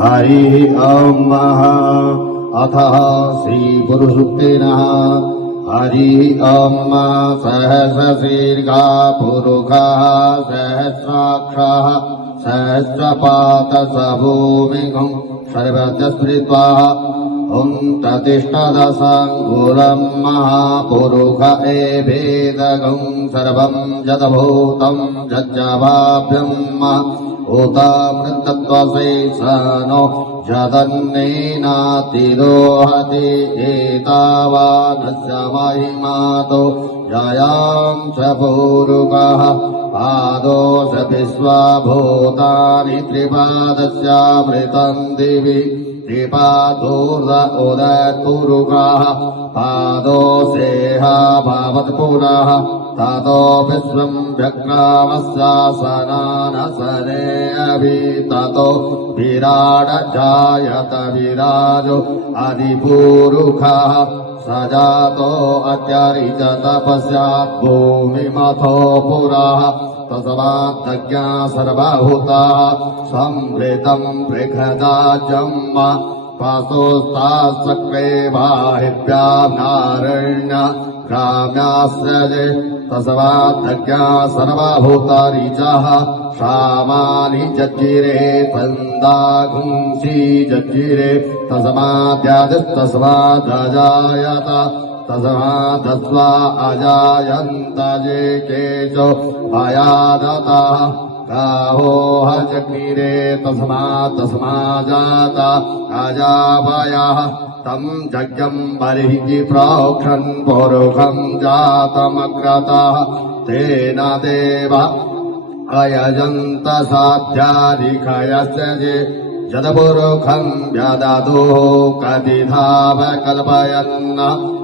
हरि ओम अथ श्री पुरुषुक्ते नमः। हरि ओम सहस्रशीर्षा पुरुषः सहस्राक्षः सहस्रपातः भूमिगं सर्वत्र स्मृत्वा ॐ प्रतिष्ठदसङ्कुलं महापुरुष एवेदगं सर्वं यद्भूतं यज्जभाव्यं उतामृतत्वशेषनो यदन्नेनातिरोहति एतावानस्य महिमातो जयां च पुरुषः पादोश विश्वभूतानि त्रिपादस्यामृतं दिवि त्रिपादोर्ध उदयपुरुषः पादोषेह भवत्पुरः ततो विश्वं व्यक्रामस्यासनानसने अभि ततो विराड जायत विराजो अधिपुरुषः स जातो अत्यरिच तपस्यात् भूमिमथो पुरः तस्मात्तज्ञा सर्वभूताः संवृतं बृहदाजं पाशोस्ताश्चक्रे बाहिभ्याम्नारण्य ग्राम्यास्रजे तस्मात्तज्ञा सर्वभूतारिचः शामानि जज्जिरे तन्दागुंसि जज्जिरे तस्माद्यादिस्तस्मादजायत तस्मादस्वा अजायन्त ये केचो भयादतः गावो जज्ञिरे तस्माजात अजावयः तं यज्ञं बर्हिः प्रोक्षन् पुरुषं जातमग्रतः तेन देव अयजन्त साध्याधिकयस्य ये यदपुरुषं व्यददो कतिधाव कल्पयन्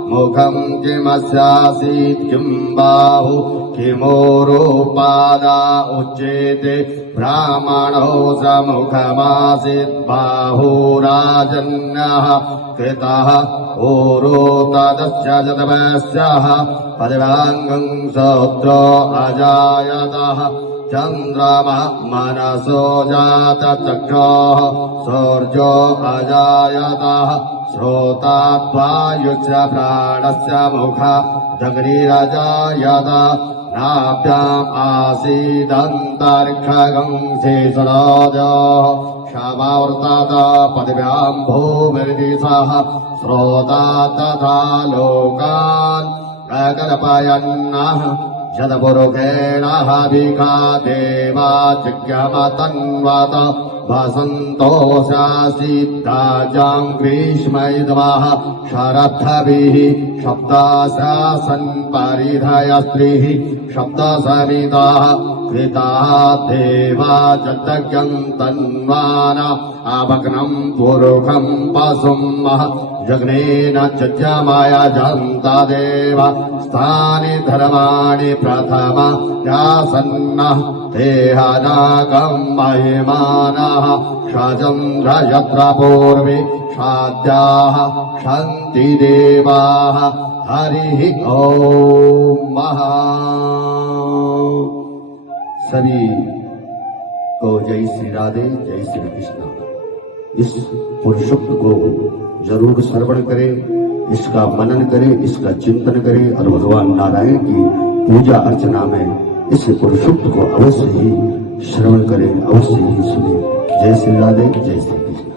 मुखं किमस्यासीत् किं बाहु किमोरोपादा उच्येते ब्राह्मणो समुखमासीत् बाहुराजन्यः कृतः ओरो तदस्य जतवस्यः पदवाङ्गं सौत्रो अजायतः चन्द्रमा मनसो जातचक्षुः सूर्यो अजायतः श्रोताद्वायुश्च प्राणस्य मुख जगरिरजायत नाभ्याम् आसीदन्तरिक्षगं शेषराजः क्षमावर्तत पदव्याम् भूमिर्दिशः श्रोता तथा लोकान् प्रकल्पयन्नः यदपुरुषेण हविका देवा जिज्ञमतन्वत वसन्तोषासीत्ताजां ग्रीष्मैद्वः शरद्धभिः शब्दाशासन् परिधयस्त्रिः शब्दसमिताः कृताः देवा जज्ञं तन्वान अभग्नं पुरुषं पशुं जग्नेन जज्ञमयजन्त देव स्थानि धर्माणि प्रथम यासन्नः देहनागं महिमानः षजन्द्र यत्र पूर्वे शाद्याः क्षन्ति देवाः हरिः ओम। सभी को जय श्री राधे, जय श्री कृष्ण। इस पुरुषोक्त को जरूर श्रवण करें, इसका मनन करें, इसका चिंतन करें और भगवान नारायण की पूजा अर्चना में इस पुरुषोक्त को अवश्य ही श्रवण करें, अवश्य ही सुने। जय श्री राधे, जय श्री कृष्ण।